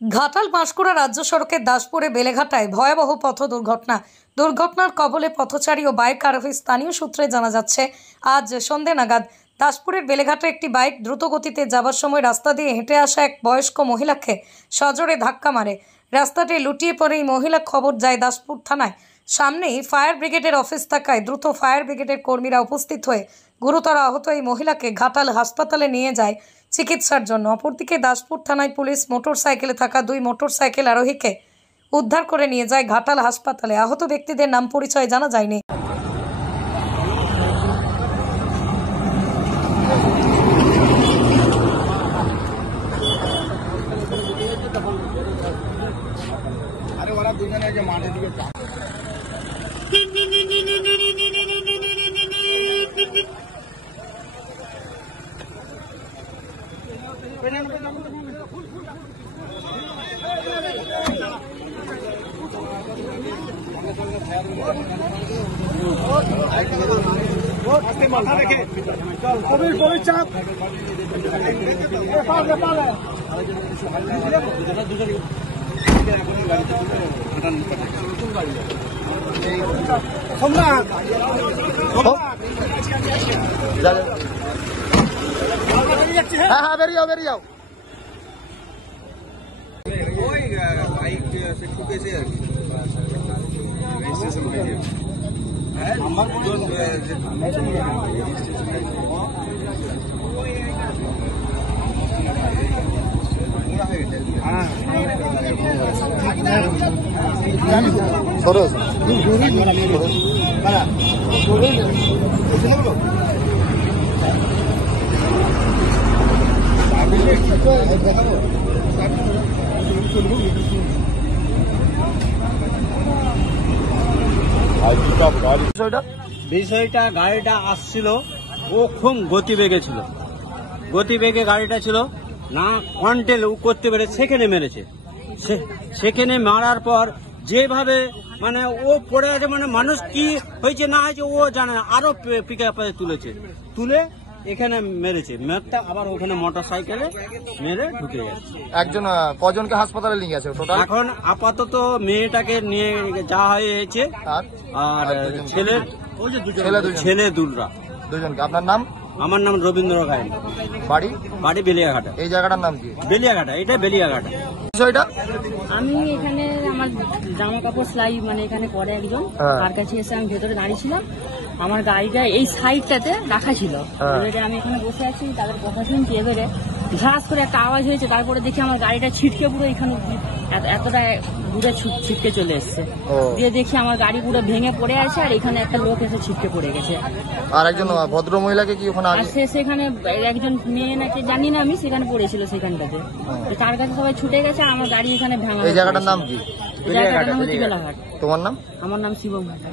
ঘাটাল পাঁশকুড়া রাজ্য সড়কের দাসপুরে বেলেঘাটায় ভয়াবহ পথ দুর্ঘটনার কবলে পথচারী ও বাইক আরোহী। স্থানীয় সূত্রে জানা যাচ্ছে আজ সন্ধ্যে নাগাদ দাসপুরের বেলেঘাটে একটি বাইক দ্রুত গতিতে যাবার সময় রাস্তা দিয়ে হেঁটে আসা এক বয়স্ক মহিলাকে সজোরে ধাক্কা মারে। রাস্তাটি লুটিয়ে পড়ে এই মহিলা খবর যায় দাসপুর থানায়। সামনেই ফায়ার ব্রিগেডের অফিস থাকায় দ্রুত ফায়ার ব্রিগেডের কর্মীরা উপস্থিত হয়ে গুরুতর আহত এই মহিলাকে ঘাটাল হাসপাতালে নিয়ে যায় চিকিৎসার জন্য। অপরদিকে দাসপুর থানায় পুলিশ মোটরসাইকেলে থাকা 2 মোটরসাইকেল আরোহীকে উদ্ধার করে নিয়ে যায় ঘাটাল হাসপাতালে। আহত ব্যক্তিদের নাম পরিচয় জানা যায়নি। हाँ बेरिए जाओ বিষয়টা গাড়িটা আসছিল, ও খুব গতিবেগে ছিল, গতিবেগে গাড়িটা ছিল না, কন্ট্রোল করতে পেরে সেখানে মেরেছে। সেখানে মারার পর যেভাবে মানে ও পড়ে আছে, মানে মানুষ কি হয়েছে না হয়েছে ও জানে না, আরো পিকআপে তুলে এখানে মেরেছে। মেরটা আবার ওখানে মোটর সাইকেলে মেরে ঢুকে গেছে। একজন কজনকে হাসপাতালে নিয়ে গেছে টোটাল? এখন আপাতত মেয়েটাকে নিয়ে যাওয়া হয়েছে আর ছেলে দুজনকে। আপনার নাম? আমার নাম রবীন্দ্র গায়েন। বাড়ি বেলিয়াঘাটা। এই জায়গাটার নাম কি? বেলিয়াঘাটা, এটা বেলিয়াঘাটা। বিষয়টা আমি এখানে আমার জামা কাপড় সেলাই মানে এখানে করে একজন, তার কাছে এসে আমি ভেতরে দাঁড়িয়েছিলাম। আমার গাড়িটা এই সাইডটাতে রাখা ছিল, আমি এখানে বসে আছি, তাদের কথা শুনছি। এবারে ঝাঁস করে একটা আওয়াজ হয়েছে, তারপরে দেখি আমার গাড়িটা ছিটকে পুরো এখানে এতটা দূরে ছিটকে চলে এসছে। দিয়ে দেখি আমার গাড়ি পুরো ভেঙে পড়ে আছে, আর এখানে একটা লোক এসে ছিটকে পড়ে গেছে। আর একজন ভদ্র মহিলাকে কি ওখানে সেখানে একজন মেয়ে নাকি জানি না, আমি সেখানে পড়েছিল সেখানটাতে, তার কাছে সবাই ছুটে গেছে। আমার গাড়ি এখানে ভাঙা। এই জায়গাটার নাম কি? জায়গাটার নাম হচ্ছে বেলাঘাট। তোমার নাম? আমার নাম শিবম ভাটা।